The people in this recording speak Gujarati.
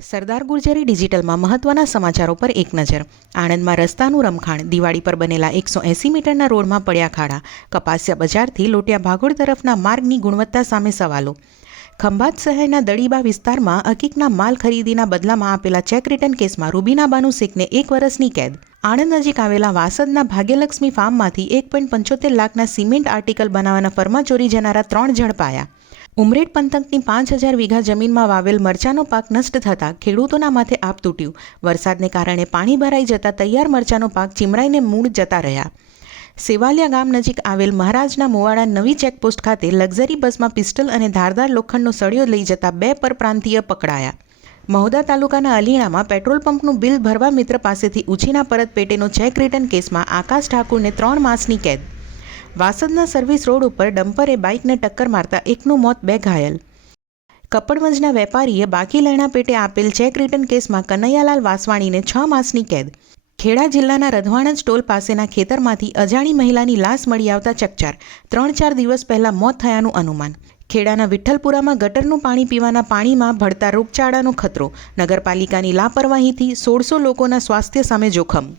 સરદાર ગુર્જરી ડિજિટલમાં મહત્વના સમાચારો પર એક નજર. આણંદમાં રસ્તાનું રમખાણ, દિવાળી પર બનેલા એકસો એંસી મીટરના રોડમાં પડ્યા ખાડા, કપાસિયા બજારથી લોટિયા ભાગોળ તરફના માર્ગની ગુણવત્તા સામે સવાલો. ખંભાત શહેરના દડીબા વિસ્તારમાં અકીકના માલ ખરીદીના બદલામાં આપેલા ચેક રિટર્ન કેસમાં રૂબીનાબાનુ શેખને એક વર્ષની કેદ. આણંદ નજીક આવેલા વાસદના ભાગ્યલક્ષ્મી ફાર્મમાંથી એક પોઈન્ટ પંચોતેર લાખના સિમેન્ટ આર્ટિકલ બનાવવાના ફરમાં ચોરી જનારા ત્રણ ઝડપાયા. ઉમરેડ પંથકની પાંચ હજાર વીઘા જમીનમાં વાવેલ મરચાનો પાક નષ્ટ થતાં ખેડૂતોના માથે આપ તૂટ્યું. વરસાદને કારણે પાણી ભરાઈ જતાં તૈયાર મરચાનો પાક ચીમરાઈને મૂળ જતા રહ્યા. સેવાલિયા ગામ નજીક આવેલ મહારાજના મોવાડા નવી ચેકપોસ્ટ ખાતે લક્ઝરી બસમાં પિસ્ટલ અને ધારદાર લોખંડનો સળિયો લઈ જતા બે પરપ્રાંતીય પકડાયા. મહુદા તાલુકાના અલીણામાં પેટ્રોલ પંપનું બિલ ભરવા મિત્ર પાસેથી ઉછીના પરત પેટેનો ચેક રિટર્ન કેસમાં આકાશ ઠાકુરને ત્રણ માસની કેદ વાસદના સર્વિસ રોડ ઉપર ડમ્પરે બાઇકને ટક્કર મારતા એકનું મોત, બે ઘાયલ. કપડવંજના વેપારીએ બાકી લેણા પેટે આપેલ ચેક રિટર્ન કેસમાં કનૈયાલાલ વાસવાણીને છ માસની કેદ. ખેડા જિલ્લાના રધવાણજ ટોલ પાસેના ખેતરમાંથી અજાણી મહિલાની લાશ મળી આવતા ચકચાર. ત્રણ ચાર દિવસ પહેલા મોત થયાનું અનુમાન. ખેડાના વિઠ્ઠલપુરામાં ગટરનું પાણી પીવાના પાણીમાં ભળતા રોગચાળાનો ખતરો. નગરપાલિકાની લાપરવાહીથી સોળસો લોકોના સ્વાસ્થ્ય સામે જોખમ.